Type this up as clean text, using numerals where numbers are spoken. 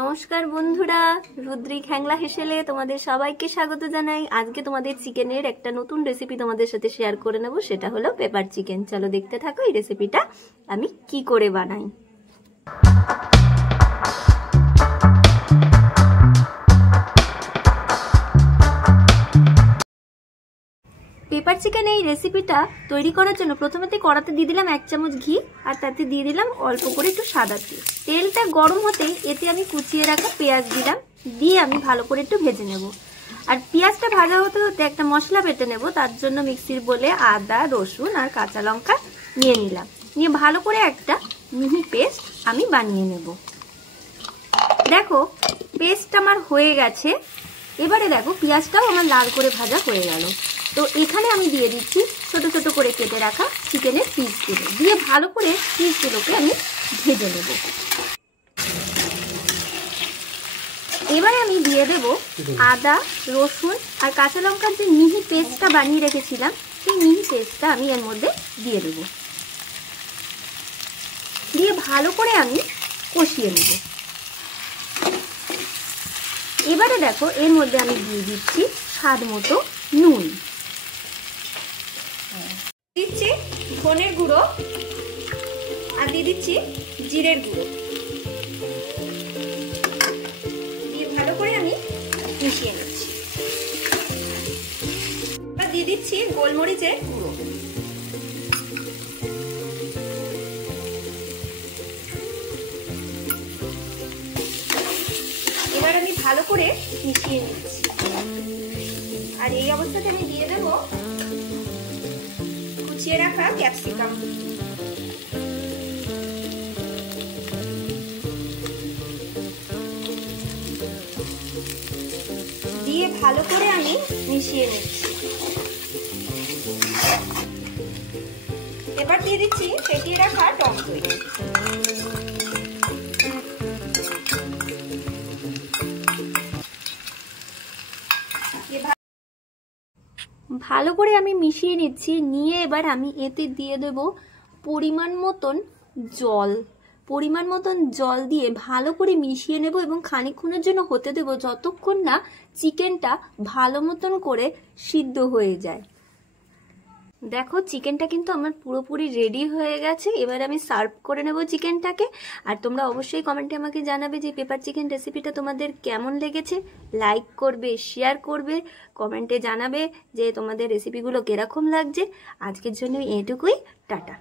নমস্কার বন্ধুরা, রুদ্রিক হ্যাংলা হেসেলে তোমাদের সবাইকে স্বাগত জানাই। আজকে তোমাদের চিকেনের একটা নতুন রেসিপি তোমাদের সাথে শেয়ার করে নেব, সেটা হলো পেপার চিকেন। চলো দেখতে থাকো এই রেসিপিটা আমি কি করে বানাই। পেপার চিকেন এই রেসিপিটা তৈরি করার জন্য প্রথমেতে কড়াতে দিয়ে দিলাম 1 চামচ ঘি, আর তাতে দিয়ে দিলাম অল্প করে একটু সাদা তেল। তেলটা গরম হতেই এতে আমি কুচিয়ে রাখা পেঁয়াজ দিলাম, দিয়ে আমি ভালো করে একটু ভেজে নেব। আর পেঁয়াজটা ভাজা হতে হতে একটা মশলা বেটে নেব, তার জন্য মিক্সির বলে আদা, রসুন আর কাঁচা লঙ্কা নিয়ে নিলাম, নিয়ে ভালো করে একটা মিহি পেস্ট আমি বানিয়ে নেব। দেখো পেস্ট আমার হয়ে গেছে। এবারে দেখো পেঁয়াজটাও আমার লাল করে ভাজা হয়ে গেল। তো এখানে আমি দিয়ে দিচ্ছি ছোট ছোট করে কেটে রাখা চিকেনের পিসগুলো, দিয়ে ভালো করে পিসগুলোকে আমি ভেজে নেব। এবারে আমি দিয়ে দেব আদা, রসুন আর কাঁচা লঙ্কার যে মিহি পেস্টটা বানিয়ে রেখেছিলাম, সেই মিহি পেস্টটা আমি এর মধ্যে দিয়ে দেব, দিয়ে ভালো করে আমি কষিয়ে নেব। এবারে দেখো এর মধ্যে আমি দিয়ে দিচ্ছি স্বাদ মতো নুন, দিচ্ছি ধনের গুঁড়ো আর দিয়ে দিচ্ছি জিরের গুঁড়ো, দিয়ে ভালো করে আমি মিশিয়ে নিচ্ছি। এবার দিয়ে দিচ্ছি গোলমরিচের গুঁড়ো, এবার আমি ভালো করে মিশিয়ে নিচ্ছি। আর এই অবস্থাতে আমি দিয়ে দেব কুচিয়ে রাখা ক্যাপসিকাম, দিয়ে ভালো করে আমি মিশিয়ে নিচ্ছি। এবার দিয়ে দিচ্ছি ফেটিয়ে রাখা টক দই, ভালো করে আমি মিশিয়ে নিচ্ছি। নিয়ে এবার আমি এতে দিয়ে দেব পরিমাণ মতন জল। পরিমাণ মতন জল দিয়ে ভালো করে মিশিয়ে নেব এবং খানিকক্ষণের জন্য হতে দেব, যতক্ষণ না চিকেনটা ভালো মতন করে সিদ্ধ হয়ে যায়। দেখো চিকেনটা কিন্তু আমার পুরোপুরি রেডি হয়ে গেছে। এবার আমি সার্ভ করে নেব চিকেনটাকে। আর তোমরা অবশ্যই কমেন্টে আমাকে জানাবে যে পেপার চিকেন রেসিপিটা তোমাদের কেমন লেগেছে। লাইক করবে, শেয়ার করবে, কমেন্টে জানাবে যে তোমাদের রেসিপিগুলো কিরকম লাগছে। আজকের জন্য এটুকুই, টাটা।